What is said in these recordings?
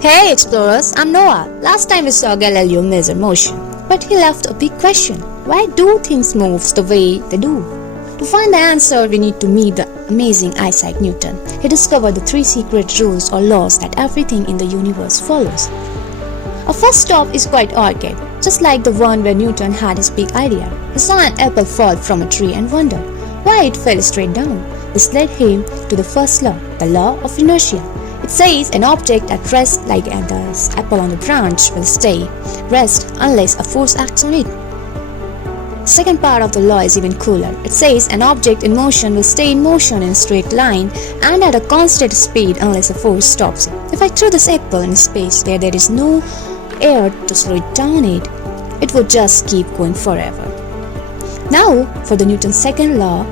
Hey explorers, I'm Noah. Last time we saw Galileo measure motion, but he left a big question. Why do things move the way they do? To find the answer, we need to meet the amazing Isaac Newton. He discovered the three secret rules or laws that everything in the universe follows. Our first stop is quite arcade, just like the one where Newton had his big idea. He saw an apple fall from a tree and wondered why it fell straight down. This led him to the first law, the law of inertia. It says an object at rest like the apple on the branch will stay rest unless a force acts on it. The second part of the law is even cooler. It says an object in motion will stay in motion in a straight line and at a constant speed unless a force stops it. If I throw this apple in space where there is no air to slow it down, it would just keep going forever. Now for the Newton's second law.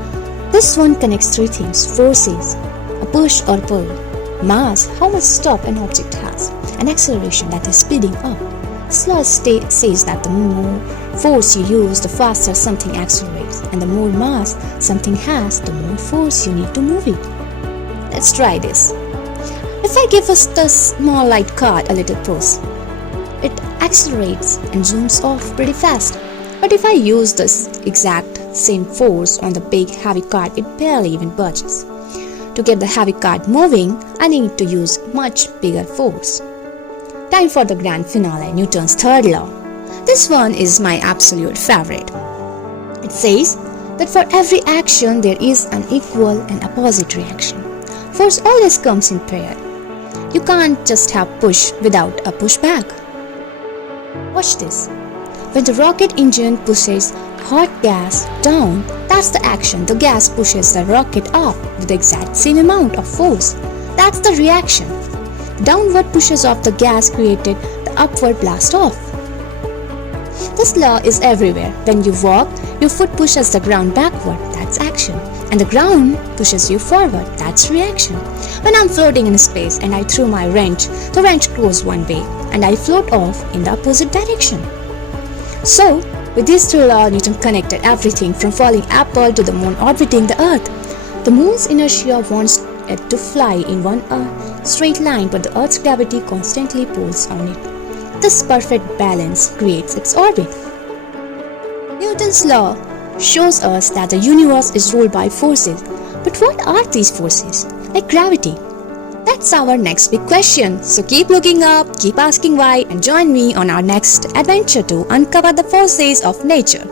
This one connects three things: forces, a push or pull, mass, how much stop an object has, and acceleration, that is speeding up. This law says that the more force you use, the faster something accelerates, and the more mass something has, the more force you need to move it. Let's try this. If I give us the small light car a little push, it accelerates and zooms off pretty fast. But if I use this exact same force on the big heavy cart, it barely even budges. To get the heavy cart moving, I need to use much bigger force. Time for the grand finale, Newton's third law. This one is my absolute favorite. It says that for every action there is an equal and opposite reaction. Force always comes in pair. You can't just have push without a pushback. Watch this. When the rocket engine pushes hot gas down, that's the action. The gas pushes the rocket up with the exact same amount of force. That's the reaction. Downward pushes of the gas created the upward blast off. This law is everywhere. When you walk, your foot pushes the ground backward, that's action. And the ground pushes you forward, that's reaction. When I'm floating in space and I throw my wrench, the wrench goes one way and I float off in the opposite direction. So, with these two laws, Newton connected everything from falling apple to the moon orbiting the earth. The moon's inertia wants it to fly in one straight line, but the earth's gravity constantly pulls on it. This perfect balance creates its orbit. Newton's law shows us that the universe is ruled by forces. But what are these forces? Like gravity. That's our next big question. So keep looking up, keep asking why, and join me on our next adventure to uncover the forces of nature.